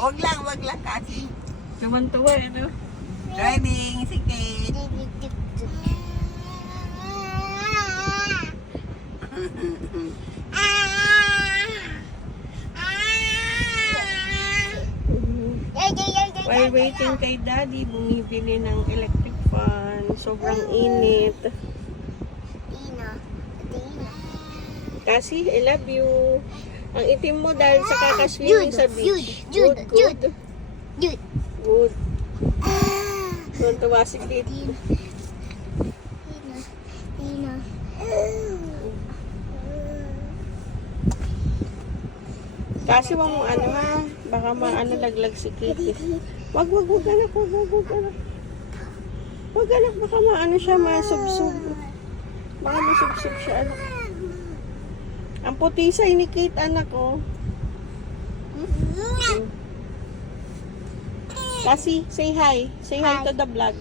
Wag lang kasi. Tuwan-tuwa, ano? Driving, si Kate. While waiting kay Daddy, bumibili ng electric fan. Sobrang init. Kasi, I love you. Ang itim mo dahil sa kakaswimming sa beach. Good. Tuwan-tuwa si Kate. Kasi wag mo ano ha, baka maano laglag si Kitty. Wag anak. Wag anak, baka maano siya, masubsub. Baka masubsub siya anak. Ang putisay ni Kate anak oh. Kasi, say hi. Say hi to the vlog.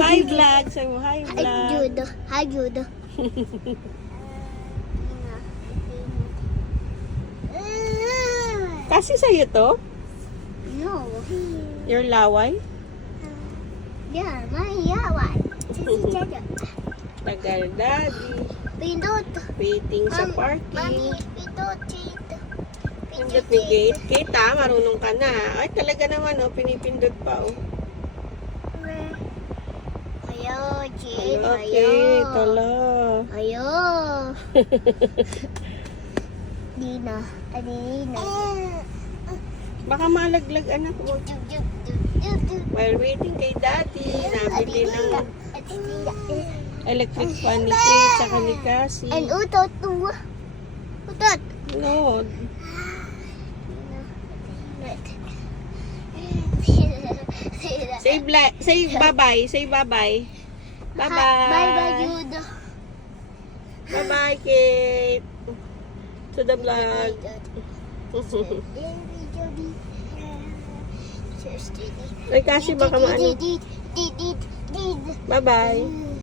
Hi vlog. Say mo hi vlog. Hi, Judo. Kasi sa'yo to? No. Your laway? Yeah, my yawan. Tagal Daddy. Pindot. Waiting sa parking. Mami, pindot. Pindot ni Kate. Kate ah, marunong ka na. Ay talaga naman oh, pinipindot pa oh. Ayo, Kate. Okay, tala. Ayo. Dina. Adina. Baka malaglag anak mo. While waiting kay Daddy, nabili ng electric fan ni Kate sa ni Cassie. And utot. Utot. No. Say bye-bye. Say bye-bye. Bye-bye. Bye-bye, Judo. Bye-bye, Kate. To the vlog. Ay, kasi baka maano. Bye-bye.